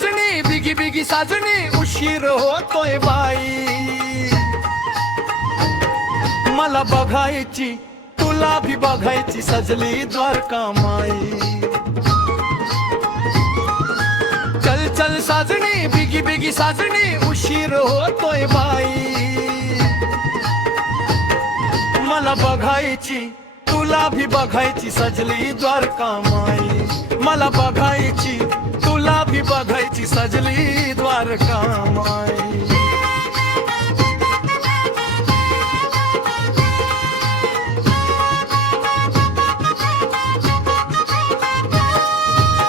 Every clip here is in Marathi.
साजणी बिगी बिगी साजणी उशीर होतोय बाई, मला बघायची तुला भी बघायची सजली द्वारका माई। चल चल साजणी बिगी बिगी साजणी उशीर होतोय बाई, मला बघायची तुला भी बघायची सजली द्वारका माई, मला बघायची तुला भी बघायची सजली द्वारका माई।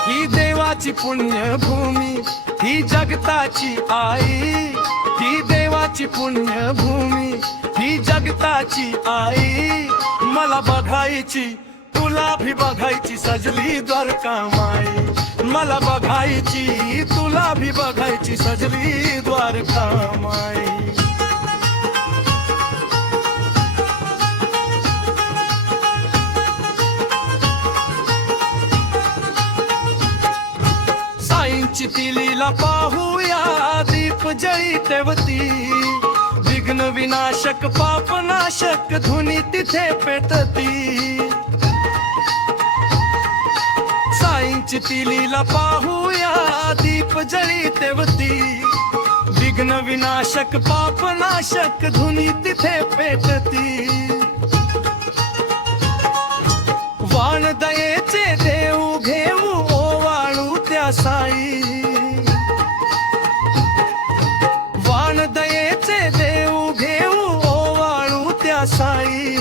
ही देवाची पुण्यभूमी ही जगताची आई, ही देवाची पुण्यभूमी ही जगताची आई, मला बघायची तुला भी बघायची सजली द्वारका माई, मला बघायची तुला भी बघायची सजली द्वारका माई। साईंची ती लीला पाहूया दीप जळी तेवती, विघ्न विनाशक पाप नाशक धुनी तिथे पेटती। साईंची ती लीला पाहूया दीप जळी तेवती, विघ्न विनाशक पाप नाशक धुनी तिथे पेटती। वाण दयेचे देऊ घेऊ ओवाळू त्या साई, वाण दयेचे देऊ घेऊ ओवाळू त्या साई,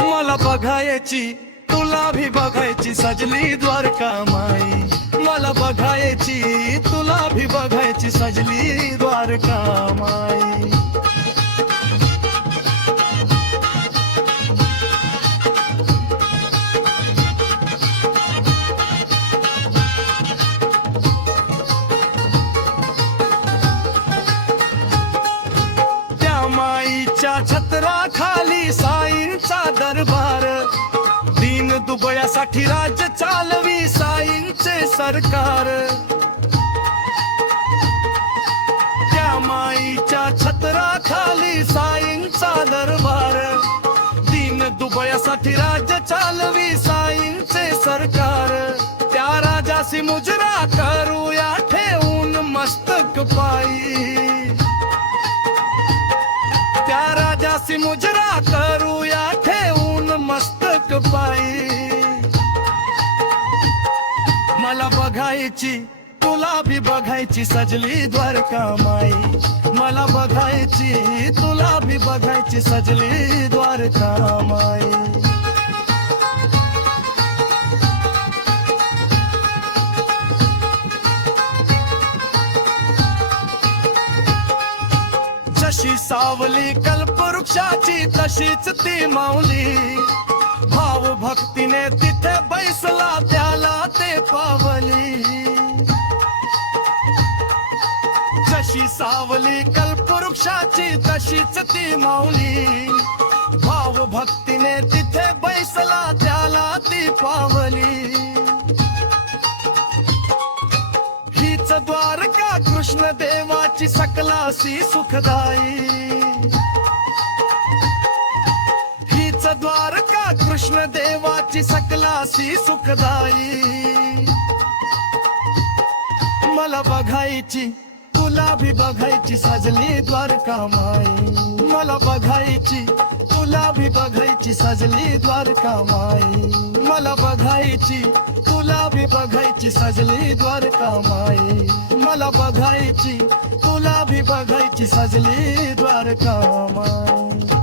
मला बघायची तुला भी बघायची सजली द्वारका माई, मला बघायची तुला भी बघायची सजली द्वारका माई। त्या माईच्या छत्राखाली साईंचा दरबार, दीन दुबळ्यासाठी राज्य चालवी साईंचे सरकार। त्या माईच्या छत्राखाली साईंचा दरबार, दीन दुबळ्यासाठी राज्य चालवी साईंचे सरकार। त्या राजासी मुजरा करूया ठेवून मस्तक पायी, त्या राजासी मुजरा करूया ठेवून मस्तक पायी, मला बघायची तुला भी बघायची सजली द्वारका माई, मला बघायची तुला भी बघायची सजली द्वारका माई। जशी सावली कल्पवृक्षाची तशीच ती माऊली, भाव भक्तीने तिथे बैसला त्याला ते पावली। जशी सावली कल्पवृक्षाची तशीच ती माऊली, भाव भक्तीने तिथे बैसला त्याला ती पावली। हीच द्वारका कृष्ण देवाची सकलासी सुखदाई, हीच द्वारका कृष्ण देवाची सकलासी सुखदाई, मला बघायची तुला भी बघायची सजली द्वारका माई, मला बघायची तुला भी बघायची सजली द्वारका माई, मला बघायची तुला भी बघायची सजली द्वारका माई, मला बघायची तुला भी बघायची सजली द्वारका माई।